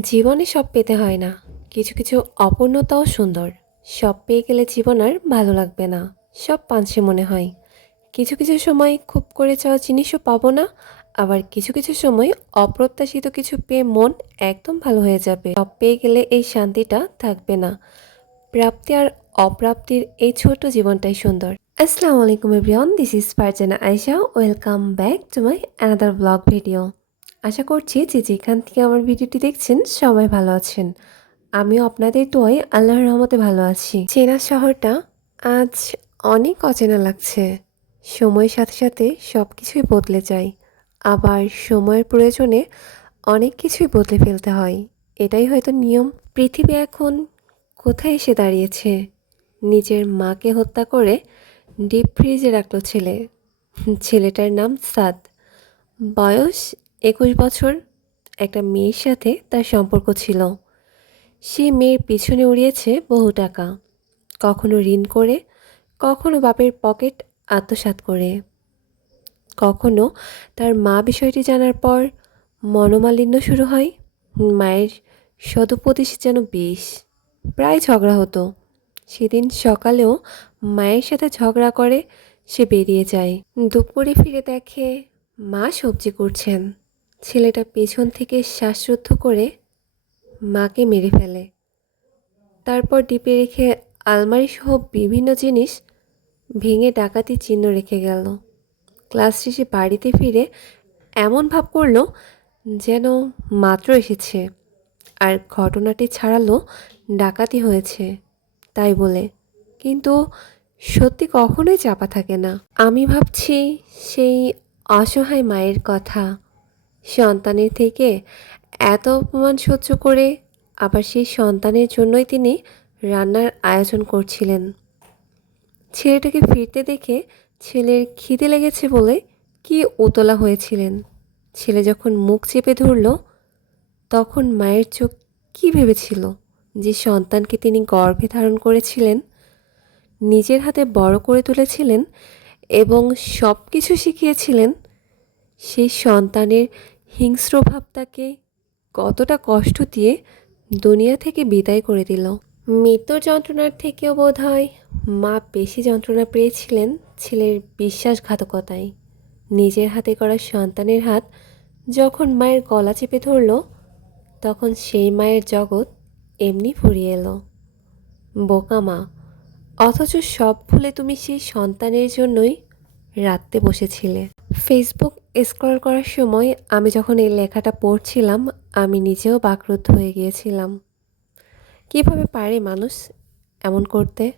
জীবনে সব পেতে হয় না। কিছু কিছু অপূর্ণতাও সুন্দর। সব পেয়ে গেলে জীবন আর ভালো লাগবে না। সব পাঞ্চে মনে হয়। কিছু কিছু সময় খুব করে চাওয়া জিনিসও পাবো না। আবার কিছু কিছু সময় অপ্রত্যাশিত কিছু পেয়ে মন একদম ভালো হয়ে যাবে। সব পেয়ে গেলে এই শান্তিটা থাকবে না। প্রাপ্তি আর অপ্রাপ্তির এই ছোট জীবনটাই সুন্দর। আসসালামু আলাইকুম everyone, this is Farzana Ayesha. Welcome back to my another blog video. আশা করছি যে যেখান থেকে আমার ভিডিওটি দেখছেন সবাই ভালো আছেন। আমিও আপনাদের তোয় আল্লাহর রহমতে ভালো আছি। চেনা শহরটা আজ অনেক অচেনা লাগছে। সময়ের সাথে সাথে সব কিছুই বদলে যায়। আবার সময়ের প্রয়োজনে অনেক কিছুই বদলে ফেলতে হয়। এটাই হয়তো নিয়ম। পৃথিবী এখন কোথায় এসে দাঁড়িয়েছে? নিজের মাকে হত্যা করে ডিপ ফ্রিজে রাখল ছেলে। ছেলেটার নাম সাদ। বয়স একুশ বছর একটা মেয়ের সাথে তার সম্পর্ক ছিল। সে মেয়ের পিছনে উড়িয়েছে বহু টাকা। কখনো ঋণ করে, কখনো বাপের পকেট আত্মসাৎ করে। কখনো তার মা বিষয়টি জানার পর মনোমালিন্য শুরু হয়, মায়ের সদুপদেশ যেন বেশ। প্রায় ঝগড়া হতো। সেদিন সকালেও মায়ের সাথে ঝগড়া করে সে বেরিয়ে যায়। দুপুরে ফিরে দেখে মা সবজি করছেন। ছেলেটা পেছন থেকে শ্বাসরুদ্ধ করে মাকে মেরে ফেলে। তারপর ডিপে রেখে আলমারি সহ বিভিন্ন জিনিস ভেঙে ডাকাতি চিহ্ন রেখে গেল। ক্লাস শেষে বাড়িতে ফিরে এমন ভাব করল যেন মাত্র এসেছে আর ঘটনাটি ছাড়ালো ডাকাতি হয়েছে, তাই বলে। কিন্তু সত্যি কখনোই চাপা থাকে না। আমি ভাবছি সেই অসহায় মায়ের কথা সন্তানের থেকে এত অপমান সহ্য করে আবার সেই সন্তানের জন্যই তিনি রান্নার আয়োজন করছিলেন। ছেলেটাকে ফিরতে দেখে ছেলের খিদে লেগেছে বলে কি উতলা হয়েছিলেন। ছেলে যখন মুখ চেপে ধরল, তখন মায়ের চোখ কি ভেবেছিল যে সন্তানকে তিনি গর্ভে ধারণ করেছিলেন, নিজের হাতে বড় করে তুলেছিলেন এবং সব কিছু শিখিয়েছিলেন, সেই সন্তানের হিংস্র ভাবটাকে কতটা কষ্ট দিয়ে দুনিয়া থেকে বিদায় করে দিল। মৃত্যুর যন্ত্রণার থেকেও বোধ হয় মা বেশি যন্ত্রণা পেয়েছিলেন ছেলের বিশ্বাসঘাতকতায়। নিজের হাতে করা সন্তানের হাত যখন মায়ের গলা চেপে ধরল, তখন সেই মায়ের জগৎ এমনি ফুরিয়ে এলো। বোকা মা, অথচ সব ভুলে তুমি সেই সন্তানের জন্যই রাত্রে বসেছিলে। ফেসবুক স্ক্রল করার সময় আমি যখন এই লেখাটা পড়ছিলাম, আমি নিজেও বাকরুদ্ধ হয়ে গিয়েছিলাম। কীভাবে পারে মানুষ এমন করতে?